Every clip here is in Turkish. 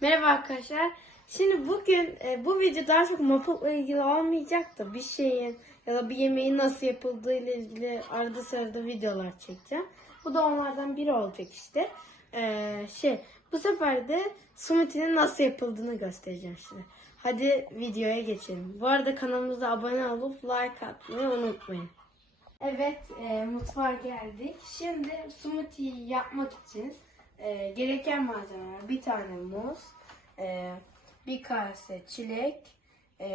Merhaba arkadaşlar. Şimdi bugün e, bu video daha çok Maple'la ilgili olmayacak da bir şeyin ya da bir yemeğin nasıl yapıldığı ile ilgili arada sırada videolar çekeceğim. Bu da onlardan biri olacak işte. E, şey bu sefer de smoothie'nin nasıl yapıldığını göstereceğim size. Hadi videoya geçelim. Bu arada kanalımıza abone olup like atmayı unutmayın. Evet, e, mutfağa geldik. Şimdi smoothie yapmak için e, gereken malzemeler bir tane muz, e, bir kase çilek, e,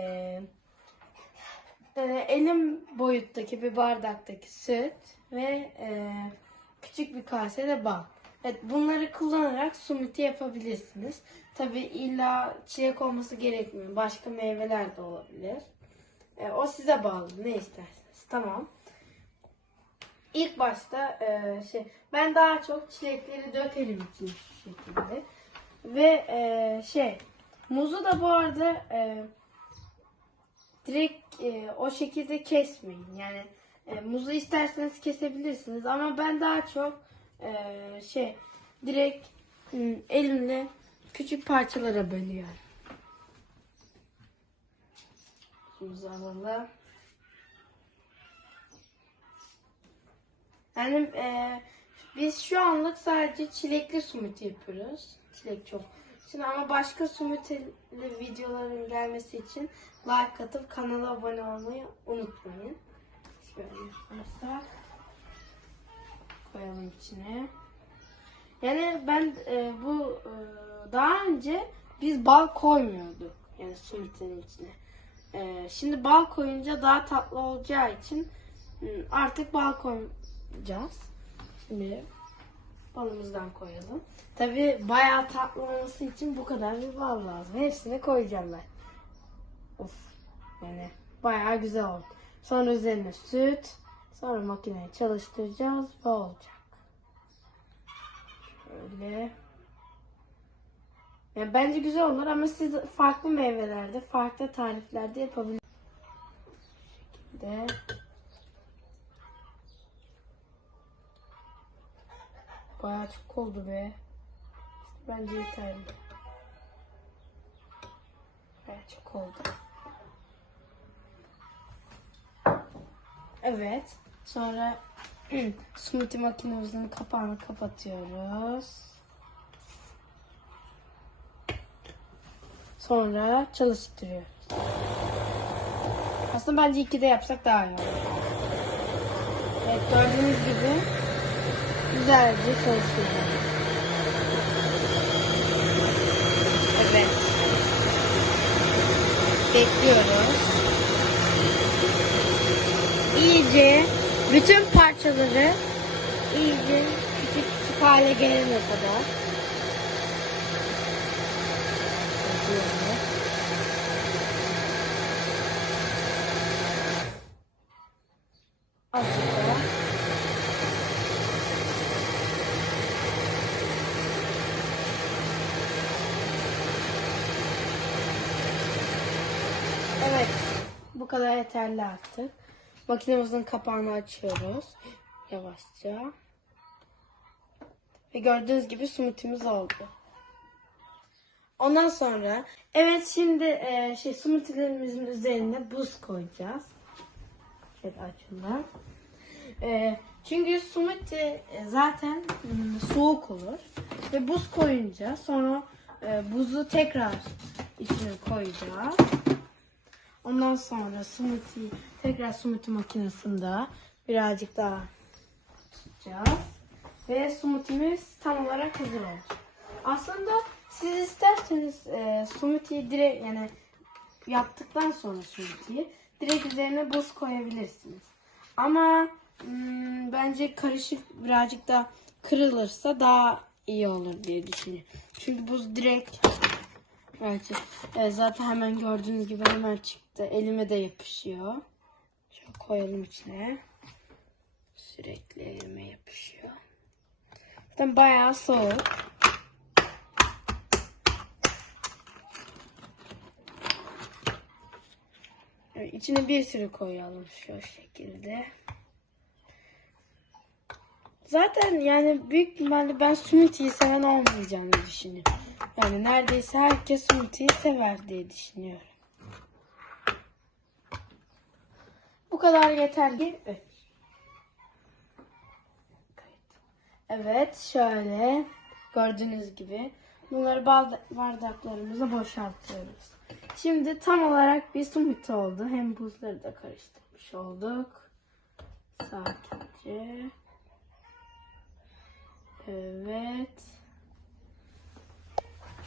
e, elim boyuttaki bir bardaktaki süt ve e, küçük bir kase de bal. Evet, bunları kullanarak smoothie yapabilirsiniz. Tabi illa çilek olması gerekmiyor. Başka meyveler de olabilir. E, o size bağlı. Ne isterseniz. Tamam. İlk başta e, şey ben daha çok çilekleri dökelim için şekilde. Ve e, şey muzu da bu arada e, direkt e, o şekilde kesmeyin. Yani e, muzu isterseniz kesebilirsiniz ama ben daha çok e, şey direkt hmm, elimle küçük parçalara bölüyorum. Muzu alalım. Yani e, biz şu anlık sadece çilekli smoothie yapıyoruz. Çilek çok. Şimdi ama başka smoothie'li videoların gelmesi için like atıp kanala abone olmayı unutmayın. Şöyle yaparsak koyalım içine. Yani ben e, bu e, daha önce biz bal koymuyorduk yani smoothie'nin içine. E, şimdi bal koyunca daha tatlı olacağı için artık bal koyacağız. Şimdi balımızdan koyalım. Tabi bayağı tatlı olması için bu kadar bir bal lazım. Hepsini koyacağım ben. Of. Yani bayağı güzel oldu. Sonra üzerine süt. Sonra makineyi çalıştıracağız. Bu olacak. Böyle. Yani bence güzel olur ama siz farklı meyvelerde, farklı tariflerde yapabilirsiniz. Bu şekilde. Bayağı çok oldu be. Bence yeterli. Bayağı çok oldu. Evet. Sonra smoothie makinemizin kapağını kapatıyoruz. Sonra çalıştırıyoruz. Aslında bence ikide yapsak daha iyi olur. Evet gördüğünüz gibi güzelce çalıştırıyoruz. Evet. Bekliyoruz. İyice bütün parçaları iyice küçük küçük hale gelene kadar bekliyoruz. Azıcık daha. Evet. Bu kadar yeterli artık. Makinemizin kapağını açıyoruz. Yavaşça. Ve gördüğünüz gibi smoothie'miz oldu. Ondan sonra evet şimdi e, şey smoothie'lerimizin üzerine buz koyacağız. Şöyle açalım. E, çünkü smoothie e, zaten mm, soğuk olur. Ve buz koyunca sonra e, buzu tekrar içine koyacağız. Ondan sonra smoothie tekrar smoothie makinesinde birazcık daha tutacağız. Ve smoothie'miz tam olarak hazır olacak. Aslında siz isterseniz e, smoothie'yi direkt yani yaptıktan sonra smoothie'yi direkt üzerine buz koyabilirsiniz. Ama hmm, bence karışık birazcık daha kırılırsa daha iyi olur diye düşünüyorum. Çünkü buz direkt Evet, evet, zaten hemen gördüğünüz gibi hemen çıktı. Elime de yapışıyor. Şöyle koyalım içine. Sürekli elime yapışıyor. Zaten bayağı soğuk. Evet, içine bir sürü koyalım şu şekilde. Zaten yani büyük ihtimalle ben smoothie'yi seven olmayacağını düşünüyorum. Yani neredeyse herkes smoothie'yi sever diye düşünüyorum. Bu kadar yeterli. Evet. Şöyle gördüğünüz gibi bunları barda- bardaklarımıza boşaltıyoruz. Şimdi tam olarak bir smoothie oldu. Hem buzları da karıştırmış olduk. Sakince. Evet.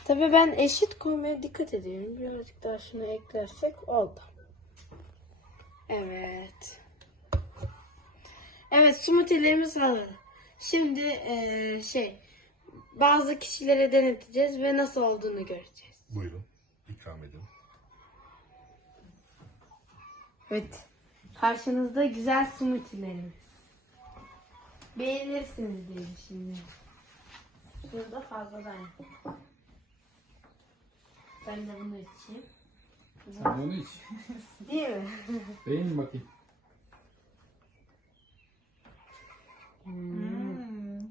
Tabii ben eşit koymaya dikkat ediyorum. Birazcık daha şunu eklersek oldu. Evet. Evet smoothie'lerimiz hazır. Şimdi eee, şey bazı kişilere deneteceğiz ve nasıl olduğunu göreceğiz. Buyurun. ikram edin. Evet. Karşınızda güzel smoothie'lerimiz. Beğenirsiniz diye düşünüyorum. Şurada fazladan. Ben de bunu içeyim. Sen onu iç. Değil mi? Beğenin bakayım.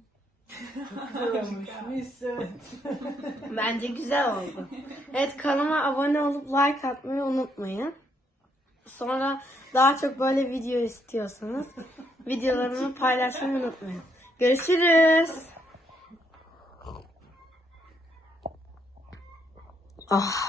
Bence güzel oldu. Evet kanalıma abone olup like atmayı unutmayın. Sonra daha çok böyle video istiyorsanız videolarımı paylaşmayı unutmayın. Görüşürüz. Oh,